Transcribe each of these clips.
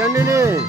Janine.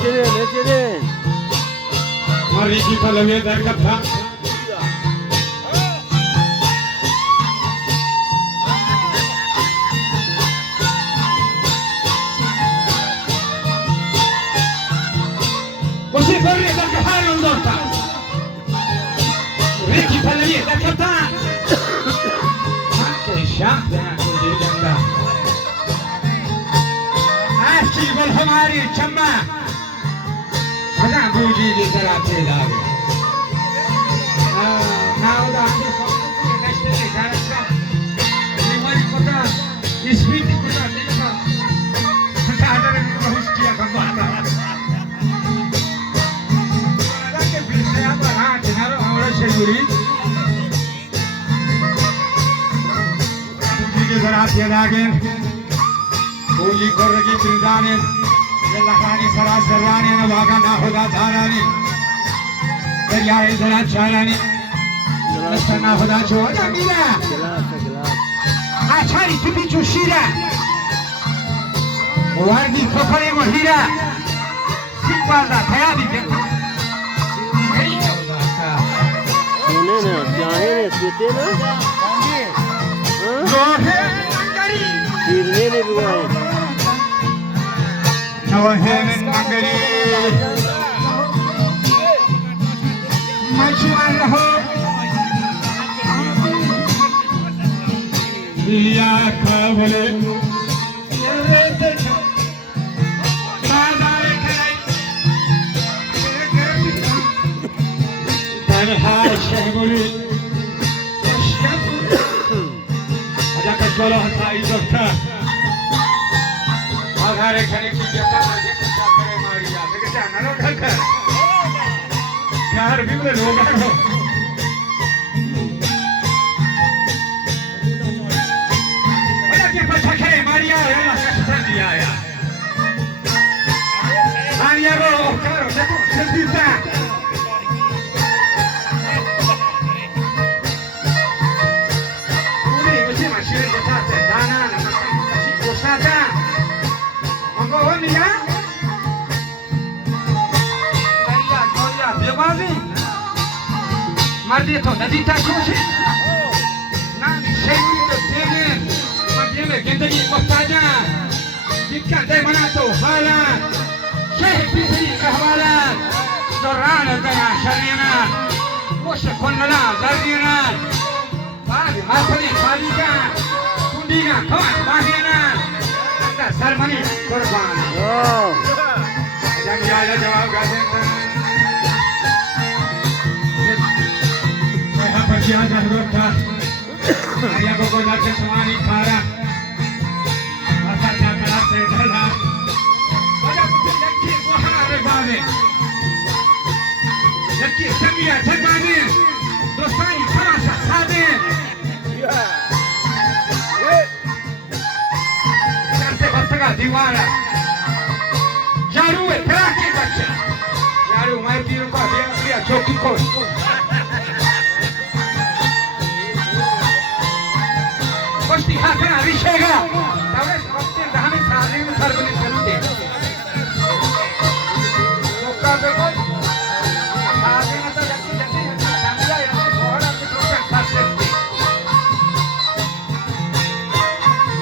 Nece. Mari kita lebih dari kata. Você corre da carro dorta. Ricky lebih dari kata. Mati syah dengan kudanya. Asyik berhamari cuma. Mana buji di dalam telah. Now dah ni semua next day garasa. Lima kota, speed kota ni kan. Kita ada yang bagus dia kan buat. Lagi bisnya apa? Jenara orang seguri. Buji di dalam telah lagi. Buji korang ini Lahani saras serani na baga na hoda dharani Dariya idara charani Nasta na hoda choda mila Achari tupi chushira Wargi kokare mo hira Sikwaza thaya bhi Sune na, kyahe ne, sute na? Gohe nangari Firne ne bugaye Nawahemen nangari Machiman raho Ya kavale Tanha shehmuli Aja kasbala hatai dokta Agare khani ki jata aje kasa kare mariya deke janaro dhaka yaar bimle logano Aja ke pacha kare mariya yala kasa diya ya Mariya ro karo dekho sendita Uni mujhe mashine jata dana na masi kosata Mangga ni ya? Maria, biawazi. Mardi to nadi ta kushi. Nani shayuri to tene. Mangge mein zindagi muhtaja. Dikka de mana to halat. Shay bisri kahwalat. Doran daya sharina. Mosh konnala zardina. Baadi masali khalika. Kundiga kawan bahina. Sarmani kurban. Jangan ada jawab gazen. Asia Jahrota Maria Gogola Keswani Kara Asarja Kara Sedala Wajah putih Yaki Wahana Rebane Yaki Samia Tebane Dostani Farasa Sade Karte Bastaga Diwara Yaru है पराके बच्चा यारू मैं तीनों का दिया चौकी को कुश्ती हाथना विषयगा तवे वक्ते दहने साले में सरबने चलते लोका पे को साले में तो जल्दी जल्दी समझा यार बहुत आपके लोग साथ चलते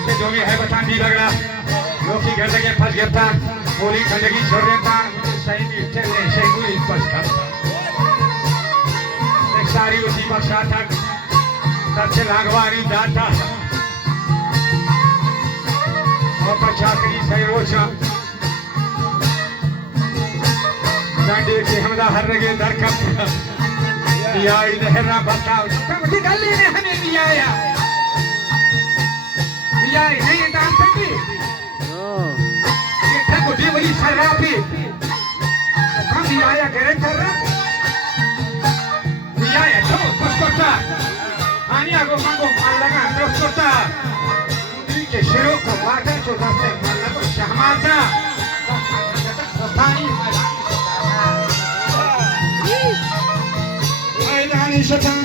ये जो भी है बता नहीं लग रहा लोग की घर के फंस गया था पूरी जिंदगी छोड़ देता सही भी चलने सही पूरी बस करता एक सारी उसी बसा था सबसे लागवारी दाता और पचाकरी सही रोचा डांडे के हमदा हर रगे दर कब या इधर बताओ तब दिल्ली ने हमें दिया नहीं दान सकती Dia beli sarapi, kan dia ya keren karena dia ya terus kota, ani aku manggung malangan terus kota, ini keserok kemana coba saya malang syahmata, kota ini Maidani setan,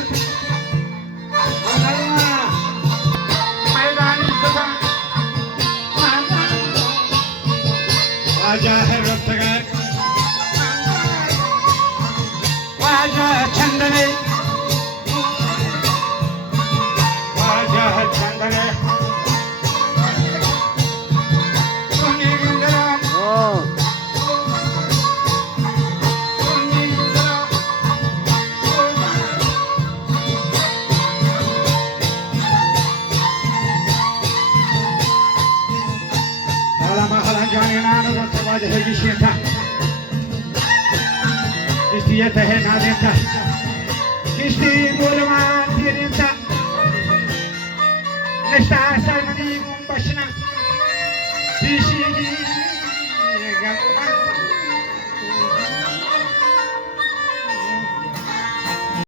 Maidani setan. वाजा है रफ्तगर वाजा है चंदने वाजा है Chandane Soni गुंदरा Soni गुंदरा Alama halan जाने ना आज है जिसता इस्तियत है ना देता किस्ती बोलमान फिरता नस्ता सरमनी गुंबशना दिशी गमन